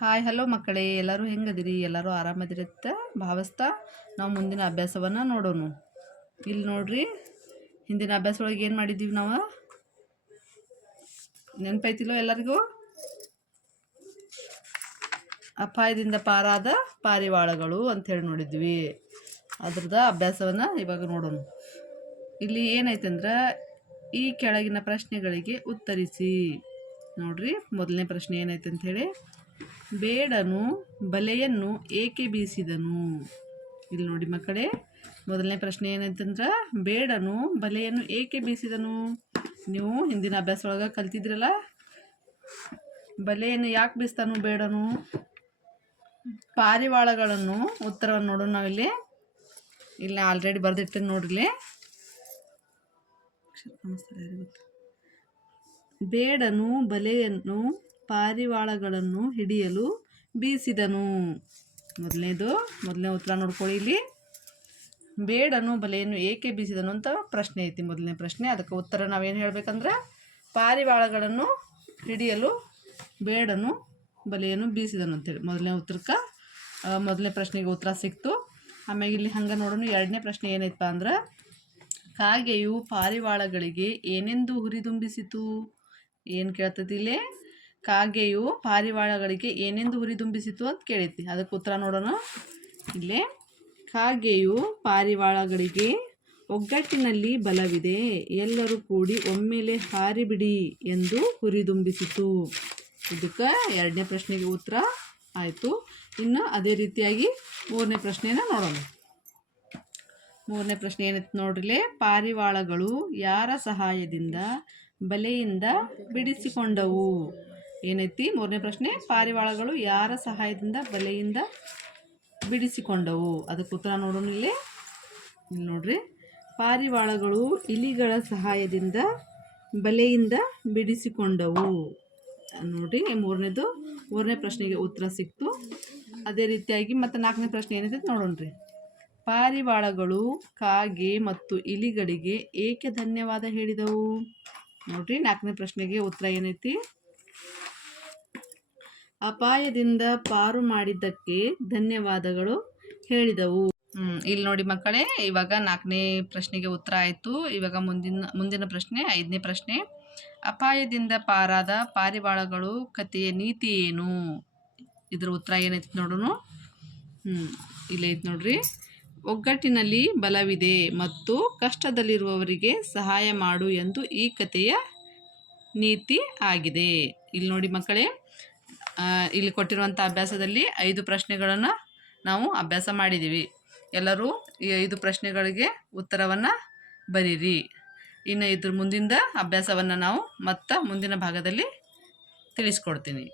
Hi hello ಮಕ್ಕಳೇ, ಎಲ್ಲರೂ ಹೆಂಗದಿರಿ? ಎಲ್ಲರೂ ಆರಾಮದಿರತ್ತ ಭಾವಿಸ್ತಾ ನಾವು ಮುಂದಿನ ಅಭ್ಯಾಸವನ್ನು ನೋಡೋಣ. ಇಲ್ಲಿ ನೋಡ್ರಿ, ಹಿಂದಿನ ಅಭ್ಯಾಸ ಒಳಗೆ ಏನು ಮಾಡಿದ್ದೀವಿ ನಾವು? ನೆನಪೈತಿಲ್ಲೋ ಎಲ್ಲರಿಗೂ? ಅಪಾಯದಿಂದ ಪಾರಾದ ಪಾರಿವಾಳಗಳು ಅಂಥೇಳಿ ನೋಡಿದ್ವಿ. ಅದ್ರದ ಅಭ್ಯಾಸವನ್ನು ಇವಾಗ ನೋಡೋಣ. ಇಲ್ಲಿ ಏನೈತಂದ್ರೆ, ಈ ಕೆಳಗಿನ ಪ್ರಶ್ನೆಗಳಿಗೆ ಉತ್ತರಿಸಿ. ನೋಡ್ರಿ, ಮೊದಲನೇ ಪ್ರಶ್ನೆ ಏನೈತೆ ಅಂಥೇಳಿ, ಬೇಡನು ಬಲೆಯನ್ನು ಏಕೆ ಬೀಸಿದನು? ಇಲ್ಲಿ ನೋಡಿ ಮಕ್ಕಳೇ, ಮೊದಲನೇ ಪ್ರಶ್ನೆ ಏನಂತಂದ್ರೆ, ಬೇಡನು ಬಲೆಯನ್ನು ಏಕೆ ಬೀಸಿದನು? ನೀವು ಹಿಂದಿನ ಅಭ್ಯಾಸ ಒಳಗೆ ಕಲ್ತಿದ್ರಲ್ಲ, ಬಲೆಯನ್ನು ಯಾಕೆ ಬೀಸ್ತಾನು ಬೇಡನು? ಪಾರಿವಾಳಗಳನ್ನು ಉತ್ತರವನ್ನು ನೋಡೋಣ ನಾವಿಲ್ಲಿ. ಇಲ್ಲಿ ಆಲ್ರೆಡಿ ಬರೆದಿಟ್ಟೆ ನೋಡ್ರಿ. ಬೇಡನು ಬಲೆಯನ್ನು ಪಾರಿವಾಳಗಳನ್ನು ಹಿಡಿಯಲು ಬೀಸಿದನು. ಮೊದಲನೇ ಉತ್ತರ ನೋಡ್ಕೊಳ್ಳಿ. ಇಲ್ಲಿ ಬೇಡನು ಬಲೆಯನ್ನು ಏಕೆ ಬೀಸಿದನು ಅಂತ ಪ್ರಶ್ನೆ ಐತಿ. ಮೊದಲನೇ ಪ್ರಶ್ನೆ, ಅದಕ್ಕೆ ಉತ್ತರ ನಾವೇನು ಹೇಳ್ಬೇಕಂದ್ರೆ, ಪಾರಿವಾಳಗಳನ್ನು ಹಿಡಿಯಲು ಬೇಡನು ಬಲೆಯನ್ನು ಬೀಸಿದನು ಅಂತೇಳಿ ಮೊದಲನೇ ಪ್ರಶ್ನೆಗೆ ಉತ್ತರ ಸಿಕ್ತು. ಆಮೇಲೆ ಇಲ್ಲಿ ಹಂಗೆ ನೋಡೋಣ. ಎರಡನೇ ಪ್ರಶ್ನೆ ಏನೈತಪ್ಪ ಅಂದ್ರೆ, ಕಾಗೆಯು ಪಾರಿವಾಳಗಳಿಗೆ ಏನೆಂದು ಹುರಿದುಂಬಿಸಿತು? ಏನು ಕೇಳ್ತೈತಿ ಇಲ್ಲಿ? ಕಾಗೆಯು ಪಾರಿವಾಳಗಳಿಗೆ ಏನೆಂದು ಹುರಿದುಂಬಿಸಿತು ಅಂತ ಕೇಳೈತಿ. ಅದಕ್ಕೆ ಉತ್ತರ ನೋಡೋಣ. ಇಲ್ಲೇ, ಕಾಗೆಯು ಪಾರಿವಾಳಗಳಿಗೆ ಒಗ್ಗಟ್ಟಿನಲ್ಲಿ ಬಲವಿದೆ, ಎಲ್ಲರೂ ಕೂಡಿ ಒಮ್ಮೆಲೆ ಹಾರಿಬಿಡಿ ಎಂದು ಹುರಿದುಂಬಿಸಿತು. ಇದಕ್ಕೆ ಎರಡನೇ ಪ್ರಶ್ನೆಗೆ ಉತ್ತರ ಆಯಿತು. ಇನ್ನು ಅದೇ ರೀತಿಯಾಗಿ ಮೂರನೇ ಪ್ರಶ್ನೆನ ನೋಡೋಣ. ಮೂರನೇ ಪ್ರಶ್ನೆ ಏನೈತಿ ನೋಡ್ರಿ. ಪಾರಿವಾಳಗಳು ಯಾರ ಸಹಾಯದಿಂದ ಬಲೆಯಿಂದ ಬಿಡಿಸಿಕೊಂಡವು? ಏನೈತಿ ಮೂರನೇ ಪ್ರಶ್ನೆ, ಪಾರಿವಾಳಗಳು ಯಾರ ಸಹಾಯದಿಂದ ಬಲೆಯಿಂದ ಬಿಡಿಸಿಕೊಂಡವು? ಅದಕ್ಕೆ ಉತ್ತರ ನೋಡೋಣ. ಇಲ್ಲಿ ನೋಡ್ರಿ, ಪಾರಿವಾಳಗಳು ಇಲಿಗಳ ಸಹಾಯದಿಂದ ಬಲೆಯಿಂದ ಬಿಡಿಸಿಕೊಂಡವು. ನೋಡ್ರಿ, ಮೂರನೇ ಪ್ರಶ್ನೆಗೆ ಉತ್ತರ ಸಿಕ್ತು. ಅದೇ ರೀತಿಯಾಗಿ ಮತ್ತೆ ನಾಲ್ಕನೇ ಪ್ರಶ್ನೆ ಏನೈತಿ ನೋಡೋಣ್ರಿ. ಪಾರಿವಾಳಗಳು ಕಾಗೆ ಮತ್ತು ಇಲಿಗಳಿಗೆ ಏಕೆ ಧನ್ಯವಾದ ಹೇಳಿದವು? ನೋಡ್ರಿ, ನಾಲ್ಕನೇ ಪ್ರಶ್ನೆಗೆ ಉತ್ತರ ಏನೈತಿ? ಅಪಾಯದಿಂದ ಪಾರು ಮಾಡಿದ್ದಕ್ಕೆ ಧನ್ಯವಾದಗಳು ಹೇಳಿದವು. ಇಲ್ಲಿ ನೋಡಿ ಮಕ್ಕಳೇ, ಇವಾಗ ನಾಲ್ಕನೇ ಪ್ರಶ್ನೆಗೆ ಉತ್ತರ ಆಯಿತು. ಇವಾಗ ಮುಂದಿನ ಪ್ರಶ್ನೆ, ಐದನೇ ಪ್ರಶ್ನೆ, ಅಪಾಯದಿಂದ ಪಾರಾದ ಪಾರಿವಾಳಗಳು ಕಥೆಯ ನೀತಿ ಏನು? ಇದ್ರ ಉತ್ತರ ಏನೈತಿ ನೋಡೋಣ. ಇಲ್ಲೈತಿ ನೋಡ್ರಿ, ಒಗ್ಗಟ್ಟಿನಲ್ಲಿ ಬಲವಿದೆ ಮತ್ತು ಕಷ್ಟದಲ್ಲಿರುವವರಿಗೆ ಸಹಾಯ ಮಾಡು ಎಂದು ಈ ಕಥೆಯ ನೀತಿ ಆಗಿದೆ. ಇಲ್ಲಿ ನೋಡಿ ಮಕ್ಕಳೇ, ಇಲ್ಲಿ ಕೊಟ್ಟಿರುವಂಥ ಅಭ್ಯಾಸದಲ್ಲಿ 5 ಪ್ರಶ್ನೆಗಳನ್ನು ನಾವು ಅಭ್ಯಾಸ ಮಾಡಿದ್ದೀವಿ. ಎಲ್ಲರೂ ಈ 5 ಪ್ರಶ್ನೆಗಳಿಗೆ ಉತ್ತರವನ್ನು ಬರೀರಿ. ಇನ್ನು ಇದ್ರ ಮುಂದಿನ ಅಭ್ಯಾಸವನ್ನು ನಾವು ಮುಂದಿನ ಭಾಗದಲ್ಲಿ ತಿಳಿಸ್ಕೊಡ್ತೀನಿ.